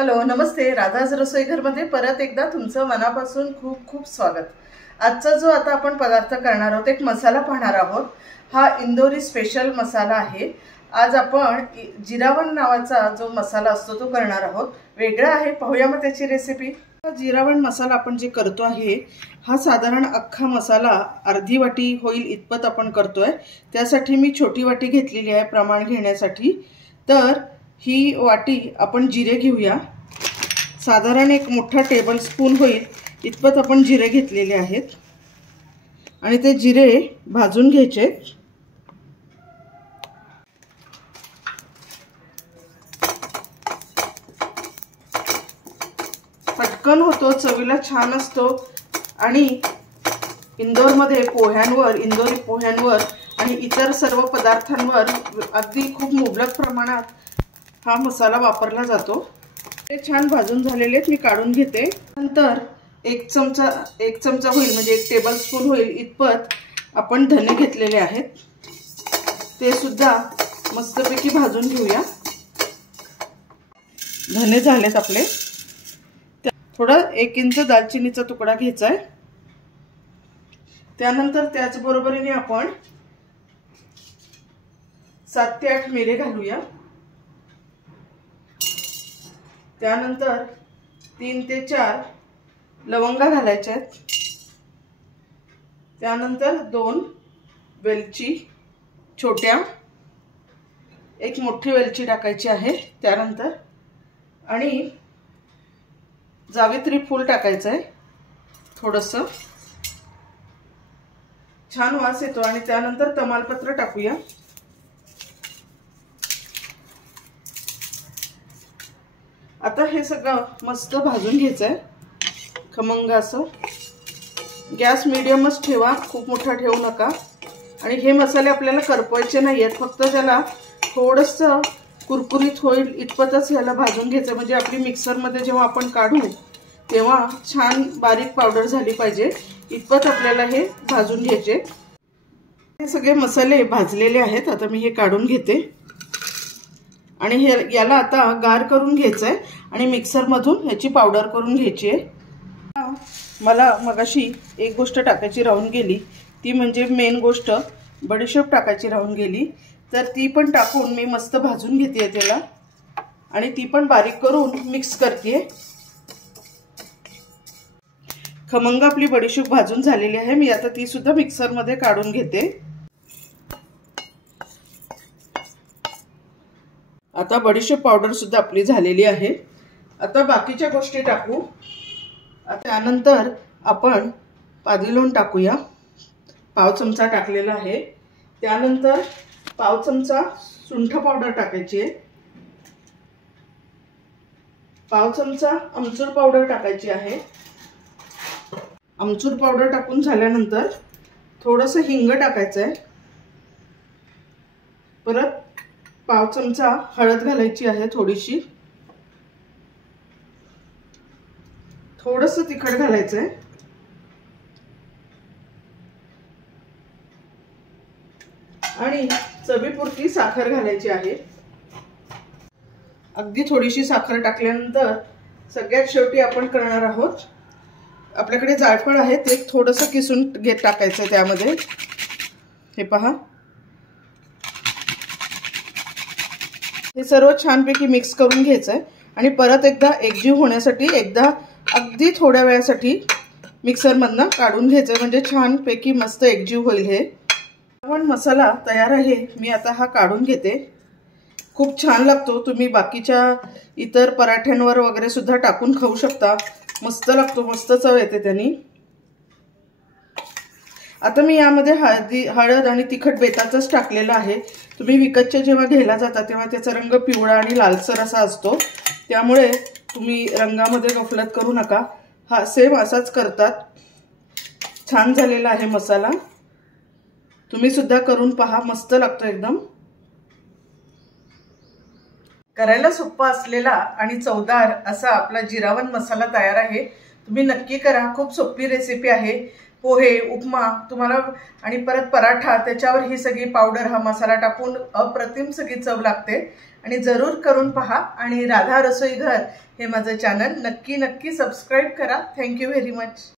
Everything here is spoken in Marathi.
हॅलो नमस्ते, राधाज रसोईघरमध्ये परत एकदा तुमचं मनापासून खूप खूप स्वागत। आजचा जो आता आपण पदार्थ करणार आहोत, एक मसाला पाहणार आहोत। हा इंदोरी स्पेशल मसाला आहे। आज आपण जिरावण नावाचा जो मसाला असतो तो करणार आहोत। वेगळा आहे, पाहूया मग त्याची रेसिपी। जिरावण मसाला आपण जे करतो आहे, हा साधारण अख्खा मसाला अर्धी वाटी होईल इतपत आपण करतोय। त्यासाठी मी छोटी वाटी घेतलेली आहे प्रमाण घेण्यासाठी। तर ही वाटी आपण जिरे घेऊया। साधारण एक मोठा टेबलस्पून होईल इतपत आपण जिरे घेतलेले आहेत आणि ते जिरे भाजून घ्यायचे। पटकन होतो, चवीला छान असतो आणि इंदोरमध्ये पोह्यांवर, इंदोरी पोह्यांवर आणि इतर सर्व पदार्थांवर अगदी खूप मुबलक प्रमाणात हा मसाला वापरला जातो। ते छान भाजून झालेले आहेत, मी काढून घेते। नंतर एक चमचा होईल म्हणजे एक टेबलस्पून होईल इतपत आपण धने घेतलेले आहेत। ते सुद्धा मस्तपैकी भाजून घेऊया। धने झालेत आपले। थोडा 1 इंच दालचिनीचा तुकडा घ्यायचा आहे। त्यानंतर त्याच बरोबरीने आपण 7 ते 8 मिरे घालूया। त्यानंतर 3 ते 4 लवंगा घालायच्या आहेत। त्यानंतर 2 वेलची छोट्या, एक मोठी वेलची टाकायची आहे। त्यानंतर आणि जावित्री फूल टाकायचं आहे थोडंसं, छान वास येतो। आणि त्यानंतर तमालपत्र टाकूया। आता हे सगळं मस्त भाजून घ्यायचं आहे खमंग असं। गॅस मीडियमच ठेवा, खूप मोठा ठेवू नका। आणि हे मसाले आपल्याला करपवायचे नाहीयेत, फक्त त्याला थोडंसं कुरकुरीत होईल इतपतच याला भाजून घ्यायचं। म्हणजे आपली मिक्सरमध्ये जेव्हा आपण काढू तेव्हा छान बारीक पावडर झाली पाहिजे इतपत आपल्याला हे भाजून घ्यायचे। हे सगळे मसाले भाजलेले आहेत। आता मी हे काढून घेते आणि हे याला आता गार करून घ्यायचं आहे आणि मिक्सरमधून ह्याची पावडर करून घ्यायची आहे। मला मगाशी एक गोष्ट टाकायची राहून गेली, ती म्हणजे मेन गोष्ट बडीशेप टाकायची राहून गेली। तर ती पण टाकून मी मस्त भाजून घेते त्याला आणि ती पण बारीक करून मिक्स करते। खमंग आपली बडीशेप भाजून झालेली आहे। मी आता ती सुद्धा मिक्सरमध्ये काढून घेते। आता बडीशेप पावडर सुद्धा आपली झालेली आहे। आता बाकीच्या गोष्टी टाकू। त्यानंतर आपण पादिलोण टाकूया, पाव चमचा टाकलेला आहे। त्यानंतर पाव चमचा सुंठ पावडर टाकायची आहे। पाव चमचा आमचूर पावडर टाकायची आहे। आमचूर पावडर टाकून झाल्यानंतर थोडंसं हिंग टाकायचं आहे। परत पाव चमचा हळद घालायची आहे, थोडीशी, थोडंसं तिखट घालायचं आहे आणि चवीपुरती साखर घालायची आहे। अगदी थोडीशी साखर टाकल्यानंतर सगळ्यात शेवटी आपण करणार आहोत, आपल्याकडे जायफळ आहे ते थोडंसं किसून टाकायचं त्यामध्ये। हे पहा, हे सर्व छानपैकी मिक्स करून घ्यायचं आहे आणि परत एकदा एकजीव होण्यासाठी एकदा अगदी थोड्या वेळासाठी मिक्सरमधनं काढून घ्यायचं, म्हणजे छानपैकी मस्त एकजीव होईल। हे पण मसाला तयार आहे। मी आता हा काढून घेते। खूप छान लागतो, तुम्ही बाकीच्या इतर पराठ्यांवर वगैरे सुद्धा टाकून खाऊ शकता, मस्त लागतो, मस्त चव येते त्यानी। आता मी यामध्ये हळद आणि तिखट बेताचंच टाकलेलं आहे। तुम्ही विकतचे जेव्हा घ्यायला जाता तेव्हा त्याचा रंग पिवळा आणि लालसर असा असतो, त्यामुळे तुम्ही रंगामध्ये गफलत करू नका। हा सेम असाच करतात। छान झालेला आहे मसाला, तुम्ही सुद्धा करून पहा, मस्त लागतो एकदम। करायला सोपा असलेला आणि चवदार असा आपला जिरावण मसाला तयार आहे। तुम्ही नक्की करा, खूप सोपी रेसिपी आहे। पोहे, उपमा तुम्हाला आणि परत पराठा, त्याच्यावर ही सगळी पावडर, हा मसाला टाकून अप्रतिम सगळी चव लागते आणि जरूर करून पहा आणि राधा रसोई घर हे माझं चॅनल नक्की सबस्क्राइब करा. Thank you very much.